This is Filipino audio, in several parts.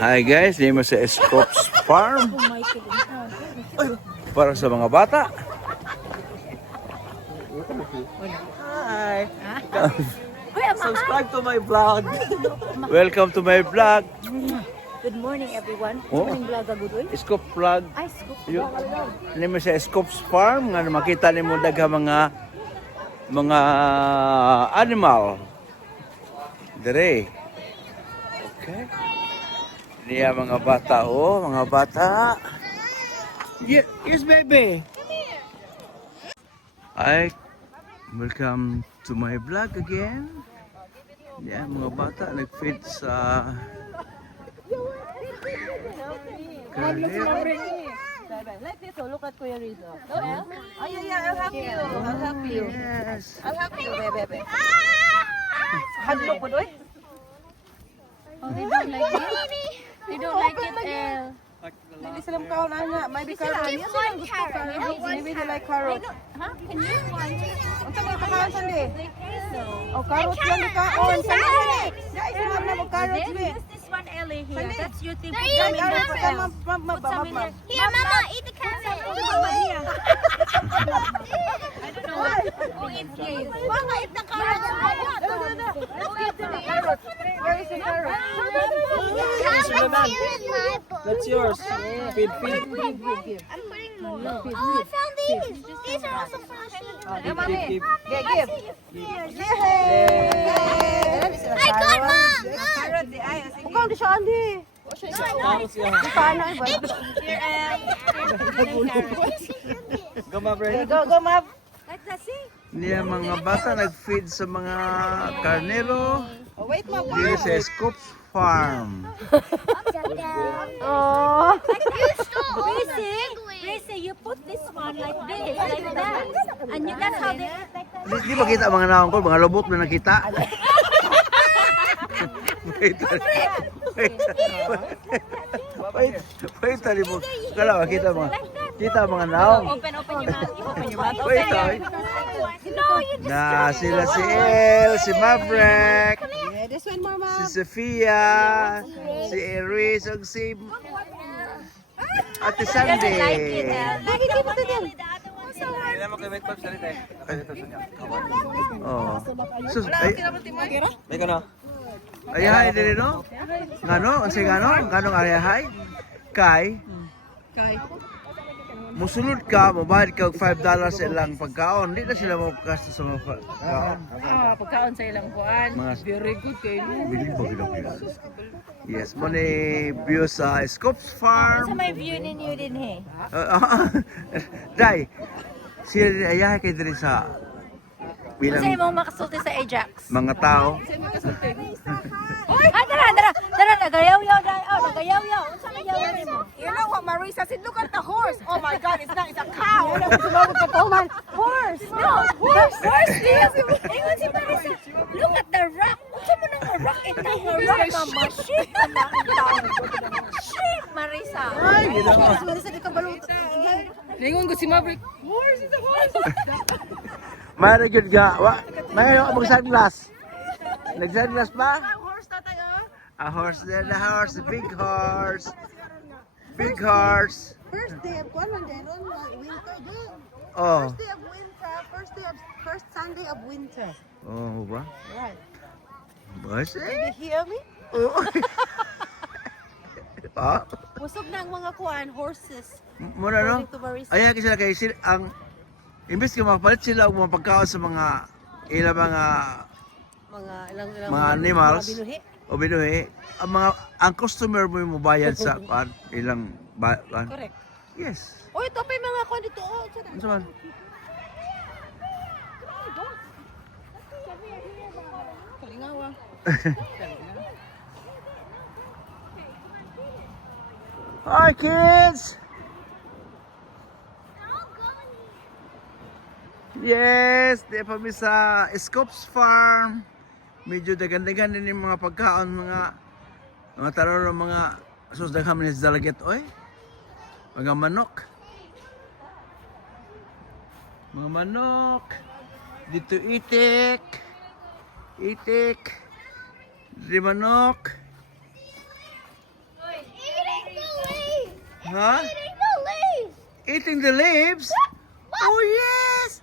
Hi guys, di mo sa Escopes Farm para sa mga bata. Hi! Subscribe to my vlog. Welcome to my vlog. Good morning, everyone. Oh. Good morning, vlog Agudoy. Scope vlog. Ay, scoop. Di mo sa Escopes Farm nga makita nimo dagha mga animal. Dire. Okay. Niya mga bata, mga bata. Yes, baby. Hi. Welcome to my vlog again. Yan, mga bata nag-feed sa Like this, look at Kuya Rizzo. No, El? Oh, yeah, I'll help you. I'll help you. Yes. I'll help you, bebe. Hadlo po doy? Oh, they don't like it? They don't like it, El. Hindi sila makaon ana, may di carrot. Maybe they like carrot. Huh? Can you want it? Unsa may pakaon sandi? No. Oh, carrot lang di kaon. Guys, sila na mo carrot Then be. use this one, Ellie, here. That's your thing. Put Guys, some in there for El. mama. Put some in there. Here, Mama, eat the carrot. I don't know who eats this. Mama, eat the carrot. Who eats the carrot? Where is the carrot? Carrot's here in my book. That's yours. Feed. I'm putting more. Oh, I found these. These are also for the sheep. Give. Yay! I got Mom. Carrot di ay. Mukaw di siya andi. Paano ay ba? Here, El. Go, Mab. Like that, see? Niya mga bata nag-feed sa mga karnero. Oh, wait, Mab. Dito sa Escopes Farm. Oh. You stole. Racy, you put this one like this, like that. And you, that's how they eat like that. Di ba kita mga naong ko, mga lobot na nakita? Wait, tali mo. Kala ba kita mga naong. Open your mouth. You open your mouth. Wait, No, you just na sila si El, si Maverick, Yeah, this one more, Mab. si Sofia, si Eris, ug si Ate doesn't like it, Sandy. El. Like the one, Ellie, the other one. Oh. Sus, ay, May ka na. ayahay din no? Ngano? Unsay ngano? Nganong ayahay? Kay musulod ka, mabayad ka og $5 sa ilang pagkaon. Di na sila mo gasto sa mga pagkaon. Pagkaon sa ilang kuan. Mga Very good kayo. biling ba gila. Yes, mo ni view sa Escopes Farm. Sa may view ninyo din, he. Dai, sila din ayahay kay diri sa bilang Kasi mo makasulti sa Ajax. mga tao. Dara, nagayaw-yaw, dai. Oh, nagayaw-yaw. Unsa may yaw nimo? You know what, Marisa said? Look at the horse. Oh my God, it's not. It's a cow. Horse! No! Horse! Horse! Yes! Ingon si Marisa. Look at the rock! Unsa mo nang rock? Ito nga rock, mama. Shit! Shit, Marisa! Ay, Marisa di ka balut. Lingon ko si Maverick. Horse is a horse! Mayroon yun ga. Mayroon ako mag-sunglass. Nag-sunglass ba? Horse tatay, oh. A horse there, the horse, the big horse. Big horse. First day of winter, good. Oh. First day of winter, first Sunday of winter. Oh, ba? Right. Bas Did eh? you hear me? Oh. Ah, Busog na ang mga kuan, horses. muna no? According to Marisa. Ayan kasi sila kay sila ang imbes ka makapalit sila og mga pagkaon sa mga ilang mga mga animals Mga binuhi. o binuhi, ang customer mo yung bayad sa ilang Correct. yes. Oh, ito pa yung mga kuan dito. Oh, sana. Ano man? Kalingawa. Hi kids! Yes, di pa mi sa Escopes Farm. Medyo dagan-dagan din yung mga pagkaon, mga taron ng mga susdaghan ni Dalaget oy. Mga manok. Mga manok. Dito itik. Itik. Di manok. Huh? Eating the leaves. Eating the leaves? Oh, yes!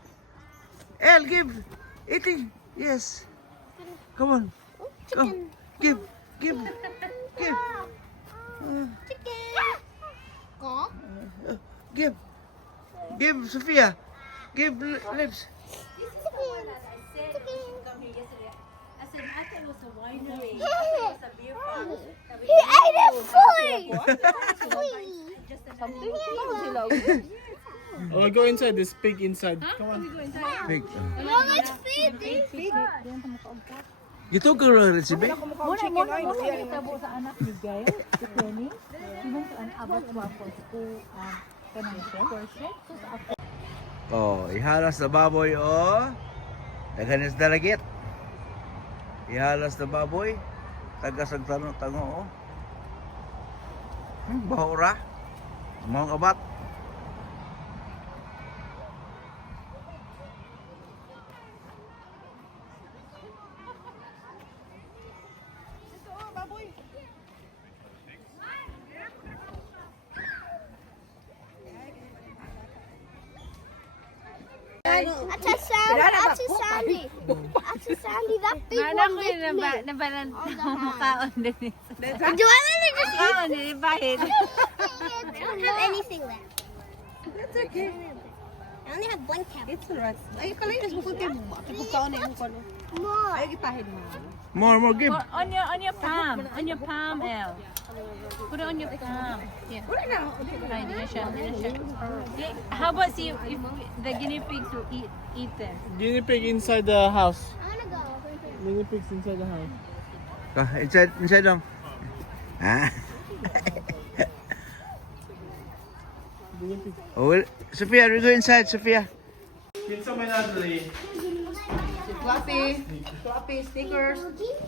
El, give. Eating. Yes. Come on. Go. Chicken. Give. Give. Give. Chicken. Huh? Give. Give, Sophia. Give lips. He ate it fully. Something sila. Oh, go inside. There's pig inside. Come on. Big. Mom, let's feed these. Gito ka rin si Big? Muna itabo sa anak ni Gail, si Penny. Even to an about waffles to portion. Oh, ihalas na baboy, oh. Daganis dalagit. Ihalas na baboy. Tagasag tango, oh. Bahura. Mga kabat. Ate Sandy, that big one licked me. Nabalan On the hand. mukhaon din. Do I let it just eat? Mukhaon din, bahid. I don't have anything left. That's okay. I only have one cap. It's alright. Ay, kalainas mo kung tayo mo. Pagkaon na yung kono. More. Ay, gipahid mo. More, give. On your palm, El. Put it on your palm. Yeah. Wala na. Ay, hindi na siya. Yeah, how about see if the guinea pigs will eat them? Guinea pig inside the house. I wanna go. Guinea pigs inside the house. Inside lang. Ah. Guinea pig. Oh, well, Sophia, we go inside, Sophia. Pizza may nadali. Fluffy, stickers.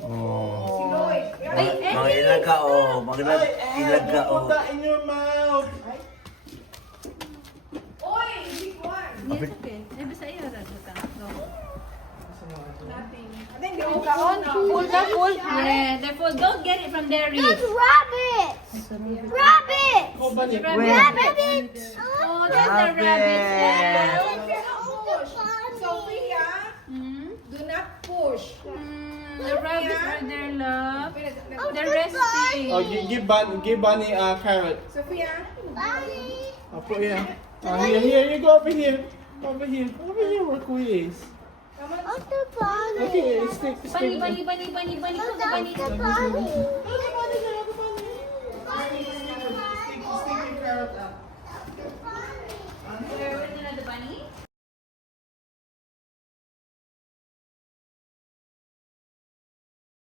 Oh. Mga ilaga, oh. Mga ilaga, oh. Put that in your mouth. Yes, okay. Ay, basta iyo, Radhika. Full. Yeah, therefore, don't get it from their There's reef. rabbits. Rabbits. Oh, bunny. Rabbits. Oh, that's the rabbit. Do not push. The rabbits are their love. They're resting. Oh, give bunny a carrot. Bunny. Oh, put here. Here, you go over here. Over here where Kuya is. What's the bunny? Okay, stick. Bunny. Look at bunny. Look at the bunny. Stick your carrot up.